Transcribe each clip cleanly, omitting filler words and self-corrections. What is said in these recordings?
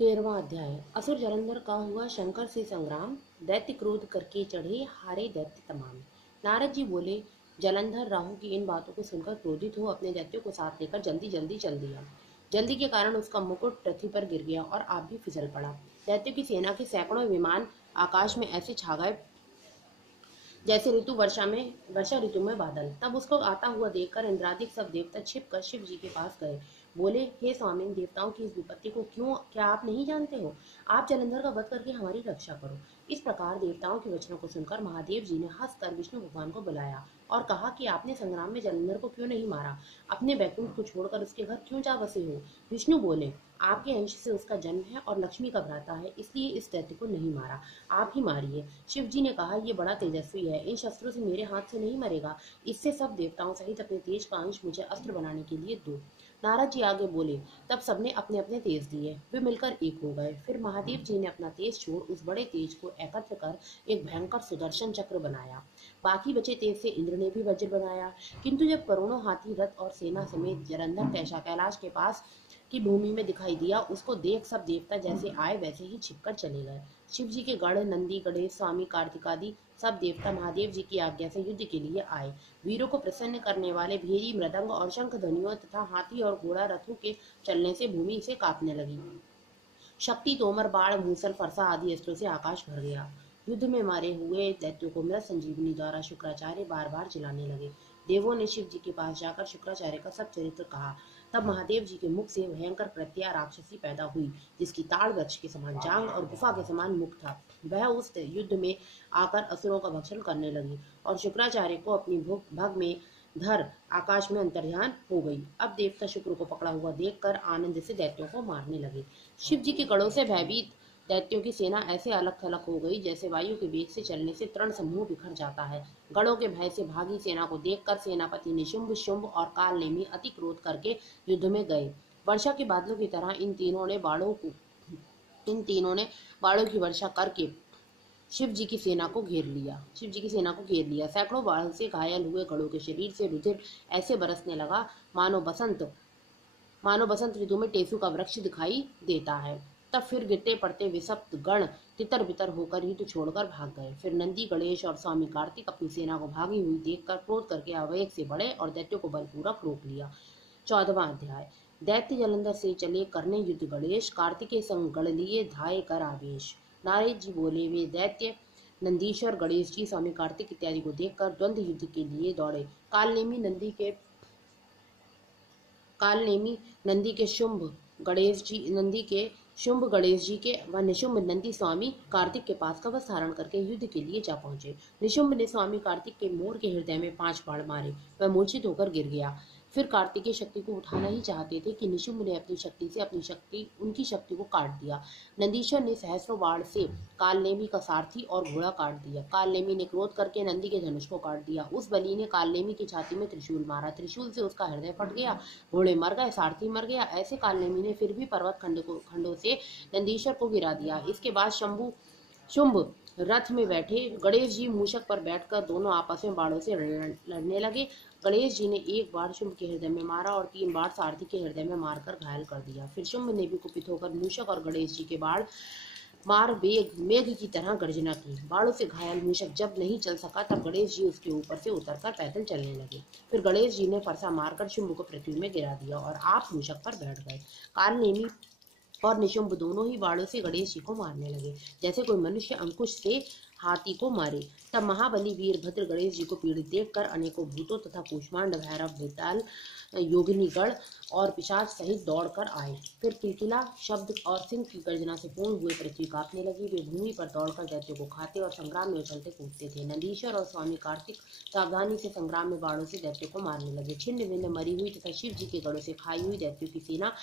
13वां अध्याय। असुर जलंधर का हुआ शंकर से संग्राम। दैत्य क्रोध करके चढ़े, हारे दैत्य तमाम। नारद जी बोले, जलंधर राहु की इन बातों को सुनकर क्रोधित हो अपने दैत्यों को साथ लेकर जल्दी जल्दी चल दिया। जल्दी के कारण उसका मुकुट पृथ्वी पर गिर गया और आप भी फिसल पड़ा। दैत्यों की सेना के सैकड़ों विमान आकाश में ऐसे छा गए जैसे वर्षा ऋतु में बादल। तब उसको आता हुआ देखकर इंद्रादिक सब देवता छिप कर शिव जी के पास गए। बोले, हे स्वामी, देवताओं की इस विपत्ति को क्या आप नहीं जानते हो? आप जलंधर का वध करके हमारी रक्षा करो। इस प्रकार देवताओं के वचनों को सुनकर महादेव जी ने हंसकर विष्णु भगवान को बुलाया और कहा कि आपने संग्राम में जलंधर को क्यों नहीं मारा? अपने बैकुंठ को छोड़कर उसके घर क्यों जा बसे हो? विष्णु बोले, आपके अंश से उसका जन्म है और लक्ष्मी का भ्राता है, इसलिए इस दैत्य को नहीं मारा, आप ही मारिए। शिव जी ने कहा, ये बड़ा तेजस्वी है, इन शस्त्रों से मेरे हाथ से नहीं मरेगा, इससे सब देवताओं सहित अपने तेज का अंश मुझे अस्त्र बनाने के लिए दो। नारद जी आगे बोले। तब सबने अपने अपने तेज दिए, वे मिलकर एक हो गए। फिर महादेव जी ने अपना तेज छोड़ उस बड़े तेज को एकत्र कर एक भयंकर सुदर्शन चक्र बनाया। बाकी बचे तेज से इंद्र ने भी वज्र बनाया। किंतु जब करोड़ों हाथी रथ और सेना समेत जलंधर कैलाश के पास की भूमि में दिखाई दिया, उसको देख सब देवता जैसे आए वैसे ही छिपकर चले गए। शिव जी के गढ़ नंदी, गणेश, स्वामी, कार्तिक आदि सब देवता महादेव जी की आज्ञा से युद्ध के लिए आए। वीरों को प्रसन्न करने वाले भेरी, मृदंग और शंख ध्वनियों तथा हाथी और घोड़ा रथों के चलने से भूमि से कांपने लगी। शक्ति, तोमर, बाण, मूसल, फरसा आदि अस्त्रों से आकाश भर गया। युद्ध में मारे हुए दैत्यों को मृत संजीवनी द्वारा शुक्राचार्य बार बार जिलाने लगे। देवों ने शिव जी के पास जाकर शुक्राचार्य का सब चरित्र कहा। तब महादेव जी के मुख से भयंकर प्रत्यय राक्षसी पैदा हुई, जिसकी ताड़ वृक्ष के समान जांग और गुफा के समान मुख था। वह उस युद्ध में आकर असुरों का भक्षण करने लगी और शुक्राचार्य को अपनी भग में धर आकाश में अंतर्ध्यान हो गई। अब देवता शुक्र को पकड़ा हुआ देखकर आनंद से दैत्यों को मारने लगे। शिव जी के गढ़ों से भयभीत दैत्यों की सेना ऐसे अलग थलग हो गई जैसे वायु के वेग से चलने से तृण समूह बिखर जाता है। गढ़ों के भय से भागी सेना को देखकर सेनापति निशुंभ, शुंभ और कालनेमी अति क्रोध करके युद्ध में गए। वर्षा के बादलों की तरह इन तीनों ने बाणों की वर्षा करके शिव जी की सेना को घेर लिया। सैकड़ों बाण से घायल हुए गढ़ों के शरीर से रुधिर ऐसे बरसने लगा मानो बसंत ऋतु में टेसु का वृक्ष दिखाई देता है। तब फिर गिरते पड़ते विसप्त गण तितर बितर होकर युद्ध छोड़कर भाग गए। फिर नंदी, गणेश और स्वामी कार्तिक अपनी सेना को भागी हुई देखकर क्रोध करके आवेग से बढ़े और दैत्यों को बलपूर्वक रोक लिया। 14वां अध्याय। दैत्य जलंधर से चले करने युद्ध, गणेश कार्तिकेय संग गढ़ लिए धाये कर आवेश। नारद जी बोले, वे दैत्य नंदीश्वर, गणेश जी, स्वामी कार्तिक इत्यादि को देखकर द्वंद्व युद्ध के लिए दौड़े। कालनेमी नंदी के शुंभ गणेश जी के व निशुंभ नंदी स्वामी कार्तिक के पास कवच धारण करके युद्ध के लिए जा पहुंचे। निशुंभ ने स्वामी कार्तिक के मोर के हृदय में 5 बाण मारे, वह मूर्छित होकर गिर गया। फिर कार्तिक की शक्ति को उठाना ही चाहते थे कि निशुंभ ने उनकी शक्ति को काट दिया। नंदीश्वर ने सहस्रों बाण से कालनेमी का सारथी और घोड़ा काट दिया। कालनेमी ने क्रोध करके नंदी के धनुष को काट दिया। उस बलि ने कालनेमी की छाती में त्रिशूल मारा, त्रिशूल से उसका हृदय फट गया, घोड़े मर गए, सारथी मर गया। ऐसे कालनेमी ने फिर भी पर्वत खंडों से नंदीश्वर को गिरा दिया। इसके बाद शुंभ रथ में बैठे, गणेश जी मूषक पर बैठकर दोनों आपस में बाणों से लड़ने लगे। गणेश जी ने एक बाण शुंभ के हृदय में मारा और 3 बाण सारथी के हृदय में मारकर घायल कर दिया। फिर शुंभ ने भी कुपित होकर मूषक और गणेश जी के बाण मार मेघ की तरह गर्जना की। बाणों से घायल मूषक जब नहीं चल सका तब गणेश जी उसके ऊपर से उतरकर पैदल चलने लगे। फिर गणेश जी ने फरसा मारकर शुंभ को पृथ्वी में गिरा दिया और आप मूषक पर बैठ गए। कालनेमी और निशुंभ दोनों ही बाणों से गणेश जी को मारने लगे, जैसे कोई मनुष्य अंकुश से हाथी को मारे। तब महाबली वीरभद्र गणेश जी को पीड़ित देखकर अनेकों भूतों तथा कूष्मांड, भैरव, बेताल, योगिनीगण और पिशाच सहित दौड़कर आए। फिर किलकिला शब्द और सिंह की गर्जना से पूर्ण हुए पृथ्वी कांपने लगी। वे भूमि पर दौड़कर दैत्यों को खाते और संग्राम में उछलते कूदते थे। नंदीश्वर और स्वामी कार्तिक सावधानी से संग्राम में बाणों से दैत्यों को मारने लगे। छिन्न भिन्न मरी हुई तथा शिव जी के गढ़ों से खाई हुई दैत्यों की सेना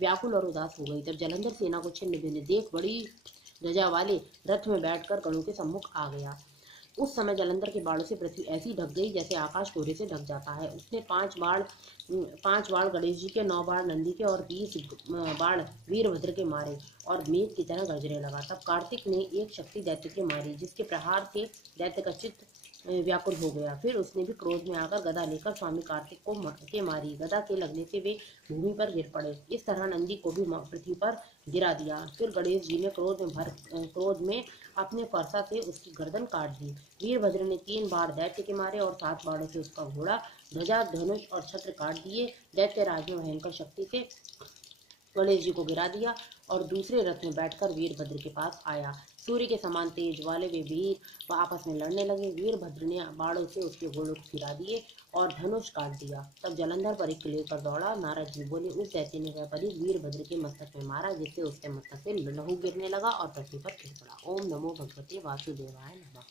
व्याकुल और उदास हो गई। तब जलंधर सेना को छिन्न भिन्न देख बड़ी ध्वजा वाले रथ में बैठकर गणों के सम्मुख आ गया। उस समय जलंधर के बाणों से पृथ्वी ऐसी ढक गई जैसे आकाश कोहरे से ढक जाता है। उसने 5 बाण गणेश जी के, 9 बाण नंदी के और 20 बाण वीरभद्र के मारे और मेघ की तरह गरजने लगा। तब कार्तिक ने एक शक्ति दैत्य के मारी, जिसके प्रहार से दैत्य का चित्त व्याकुल हो गया। फिर उसने भी क्रोध में आकर गदा लेकर स्वामी कार्तिक के मारी। गदा के लगने से वे भूमि पर गिर पड़े। इस तरह नंदी को भी पृथ्वी पर गिरा दिया। फिर गणेश जी ने क्रोध में अपने फरसा से उसकी गर्दन काट दी। वीरभद्र ने 3 बाण दैत्य के मारे और 7 बाणों से उसका घोड़ा, ध्वजा, धनुष और छत्र काट दिए। दैत्यराज ने भयंकर शक्ति से गणेश जी को गिरा दिया और दूसरे रथ में बैठकर वीरभद्र के पास आया। सूर्य के समान तेज वाले वे वीर आपस में लड़ने लगे। वीरभद्र ने बाणों से उसके घोड़ों को गिरा दिए और धनुष काट दिया। तब जलंधर परीख लेकर दौड़ा। नारद जी बोले, उस दैत्य ने वह परीख वीरभद्र के मस्तक में मारा, जिससे उसके मस्तक से लहू गिरने लगा और पृथ्वी पर गिर पड़ा। ओम नमो भगवते वासुदेवाय नमः।